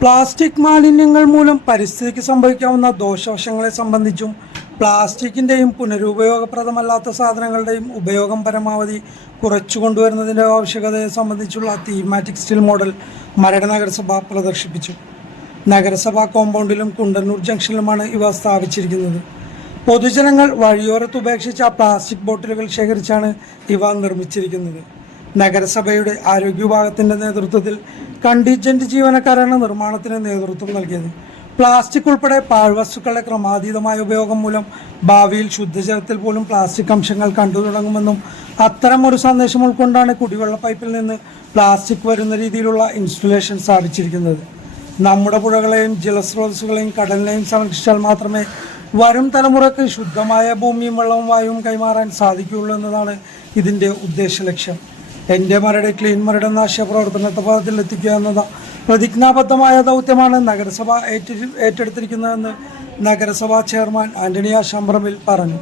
Plastic മാലിന്യങ്ങൾ മൂലം പരിസ്ഥിതിക്ക് സംഭവിക്കാവുന്ന ദോഷവശങ്ങളെ സംബന്ധിച്ചും പ്ലാസ്റ്റിക്കിന്റെയും പുനരുപയോഗപ്രദമല്ലാത്ത സാധനങ്ങളുടെയും ഉപയോഗം പരമാവധി കുറച്ചു കൊണ്ടുവരുന്നതിന്റെ ആവശ്യകതയെ സംബന്ധിച്ചുള്ള തീമാറ്റിക് സ്റ്റിൽ മോഡൽ മരട് നഗരസഭ പ്രദർശിപ്പിച്ചു. നഗരസഭാ കോമ്പൗണ്ടിലും കുണ്ടന്നൂർ ജംഗ്ഷനിലുമാണ് ഇവ സ്ഥാപിച്ചിരിക്കുന്നത്. പൊതുജനങ്ങൾ വഴിയോരത്ത് ഉപേക്ഷിച്ച പ്ലാസ്റ്റിക് ബോട്ടിലുകൾ ശേഖരിച്ചാണ് ഇവ നിർമ്മിച്ചിരിക്കുന്നത്. നഗരസഭയുടെ ആരോഗ്യ വിഭാഗത്തിന്റെ നേതൃത്വത്തിൽ കണ്ടീജന്റ് ജീവനക്കാരാണ് നിർമ്മാണത്തിന് നേതൃത്വം നൽകിയത്. പ്ലാസ്റ്റിക് ഉൾപ്പെടെ പാഴ്വസ്തുക്കളുടെ ക്രമാതീതമായ ഉപയോഗം മൂലം ഭാവിയിൽ ശുദ്ധജലത്തിൽ പോലും പ്ലാസ്റ്റിക് അംശങ്ങൾ കണ്ടു തുടങ്ങുമെന്നും അത്തരം ഒരു സന്ദേശം ഉൾക്കൊണ്ടാണ് കുടിവെള്ള പൈപ്പിൽ നിന്ന് പ്ലാസ്റ്റിക് വരുന്ന രീതിയിലുള്ള ഇൻസ്റ്റലേഷൻ സ്ഥാപിച്ചിരിക്കുന്നത്. നമ്മുടെ പുഴകളെയും ജലസ്രോതസ്സുകളെയും കടലിനെയും സംരക്ഷിച്ചാൽ മാത്രമേ വരും തലമുറയ്ക്ക് ശുദ്ധമായ ഭൂമിയും വെള്ളവും വായുവും കൈമാറാൻ സാധിക്കുകയുള്ളൂ എന്നതാണ് ഇതിന്റെ ഉദ്ദേശ ലക്ഷ്യം. എന്റെ മരട് ക്ലീൻ മരട് നാശ ആശയപ്രവർത്തനത്തെ പദത്തിൽ എത്തിക്കുക എന്നത് പ്രതിജ്ഞാബദ്ധമായ ദൗത്യമാണ് നഗരസഭ ഏറ്റെടു ഏറ്റെടുത്തിരിക്കുന്നതെന്ന് നഗരസഭാ ചെയർമാൻ ആന്റണി ശംബ്രമിൽ പറഞ്ഞു.